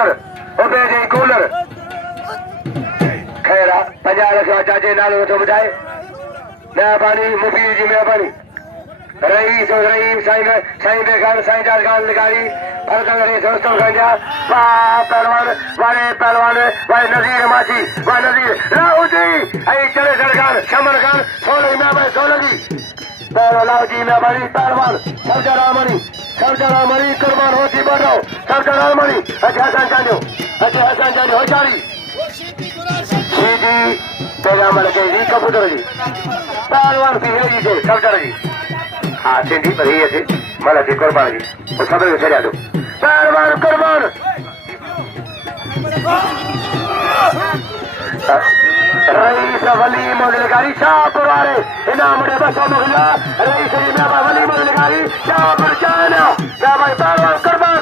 cooler ube जी cooler खैर 50 लख चाचे नालो तो ॿुधाए महिरबानी मुफ़ीद जी महिरबानी रईस रहीम साईं बेखान साईं जारखान लिखारी फरकंगड़ी दोस्तों गंजा वाह पहलवान वाले नजीर माची वाह नजीर लाहौजी आई चले सरकार शमन खान 16 में 16 जी पहलो लाहौजी मेहरबानी पहलवान सरदारामणी कुर्बान होती बढ़ो सरदारामणी अच्छा हसन चांजो होचारी सीधी पैगाम लगे जी कबूतर जी पहलवान की हेरी से सरदार जी हाँ सिंधी पर ही ऐसे मला जी कुर्बान जी वो सब चढ़ा दो पहलवान कुर्बान रईस वली मोदलकारी शाहपुर वाले इनाम ने बसों मुगला रईस वली मोदलकारी शाहपुर चाना क्या भाई पहलवान कुर्बान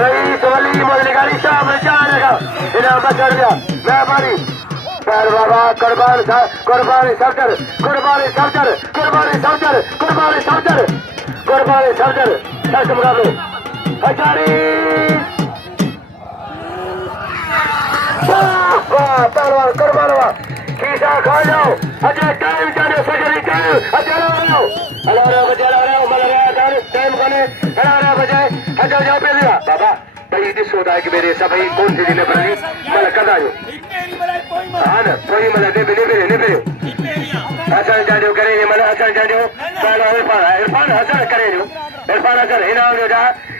रईस वली मोदलकारी शाहपुर चाना का इनाम बस कर दिया मेहरबानी बाबा कुर्बानी सरदार सच मुकाबले हजारी पहलवान कुर्बान हुआ कीसा खा जाओ अजय टाइम जाने सजरी टाइम अल्लाह बजाए टाइम कोने अल्लाह बजाए अजय जाओ पे दिया बाबा भाई दिस होता है कि मेरे सभी कौन सी दिन पर मला कदा जो हाँ ना कोई मला ने बेरे हसन जाजो करे मला हसन जाजो पहला इरफान हसन करे जो इरफान हसन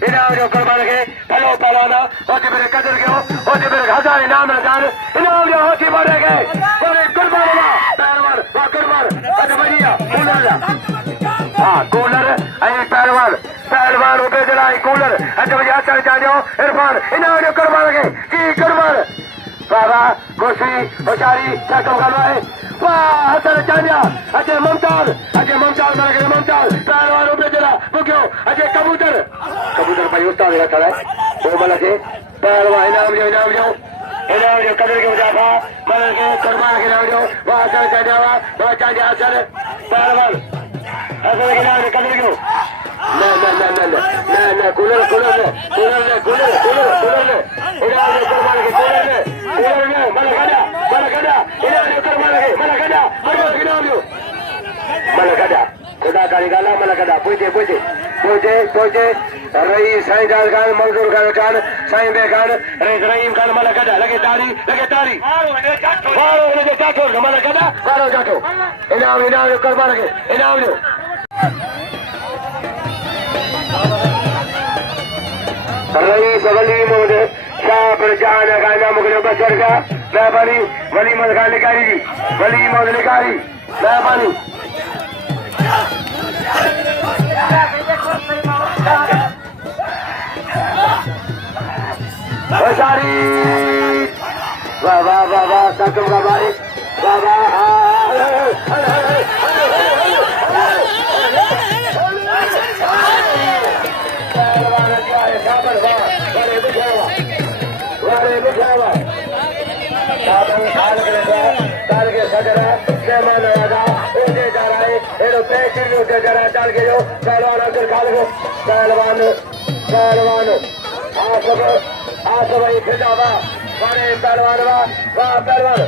इनाम जो कुर्बान के हेलो पहलवाना होती मेरे कदर के होती मेरे हजार इनाम इनाम जो होती बढ़े गए बोले कुर्बान पहलवान वाह कुर्बान अच्छा बढ़िया कूलर हाँ कूलर आई पहलवान उबे जलाई कूलर अच्छा बढ़िया हसन जाजो इरफान इनाम जो कुर्बान के जी कुर्बान बाबा गोशी होशारी क्या कम कर रहा है वाह हसन चांदिया अजय ममताज पहलवान उबे जला बुक्यो अजय कबूतर भाई उस्ताद का चला है वो मला के पहलवान इनाम जो कदर के मुजाफा मदर के कुर्बान के नाम जो वाह हसन चांदिया वाह चांदिया हसन पहलवान हसन के नाम कदर क्यों ना कूलर इनाम जो कुर्बान के कूलर ने मला गदा इनाम जो कुर्बान के मला गदा इनाम जो मला गदा खुदा का निकाला मला गदा पहुंचे रईस साईं जाल खान मंजूर खान साईं बे खान रहीम खान मला गदा लगे तारी मला गदा वारो जाटो इनाम जो कुर्बान के इनाम जो रईस वली मोद शाहपुर जाना का इनाम मुगल बचर का मेहरबानी वली मोद खान लिखारी जी वली मोद लिखारी मेहरबानी होशारी वाह सकम का भाई डाल के जो पहलवान अंदर खा लो पहलवान आप भाई फिर बड़े पहलवान वाह पहलवान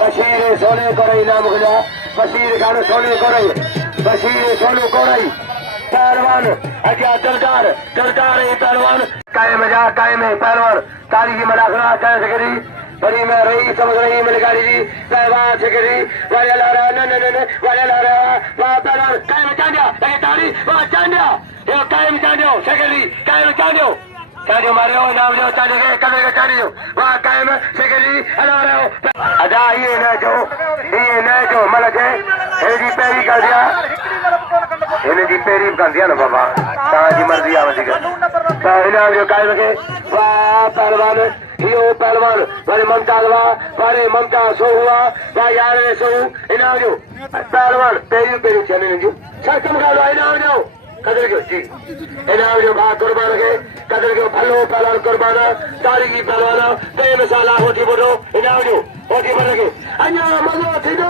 बशीर सोने कोरई नाम खुला बशीर खान सोने कोरई पहलवान अजा दरदार ही पहलवान कायम है पहलवान तारीखी मनाखरा चाहे सकरी बड़ी में रही समझ रही मिलगाड़ी जी पहलवान सकरी वाले ला रहा वहाँ पहलवान कायम चांदिया लगे तारी वहाँ चांदिया यो कायम चांदियो सकरी कायम चांदियो मारे हो नाम जो चांदियो के कदर के चांदियो वहाँ कायम सकरी अला रहे हो अदा ये न जो मलक है जी पैरी कर दिया इन्हें जी पेरी कर दिया ना बाबा ताजी मर्जी आवती का इनाम जो कायम के वाह पहलवान हियो पहलवान वाले ममताज वाले ममताज सो हुआ वाह यार ने सो इनाम जो पहलवान पेरी चले जो सच मुकाबला इनाम जो कदर क्यों जी इनाम जो भाग कुर्बान के कदर क्यों भलो पहलवान कुर्बाना तारीखी पहलवाना कई मिसाला होती बोलो इनाम जो होती बोलो के अन्या मजो थी दो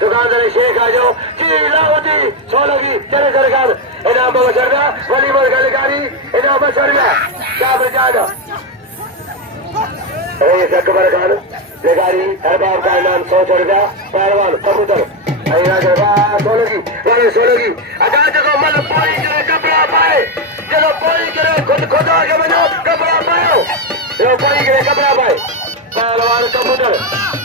दुकानदार शेख आ जाओ जी लाहौती 16 की चले सरकार इनाम बचरगा वली मर गलकारी इनाम बचरगा क्या बचाना अकबर खान लेगारी अरबाब का इनाम 100 रुपया पहलवान कबूतर 16 की अगर जगह मल पोई करे कपड़ा पाए चलो पोई करे खुद आगे बनो कपड़ा पाओ जो पोई करे कपड़ा पाए पहलवान कबूतर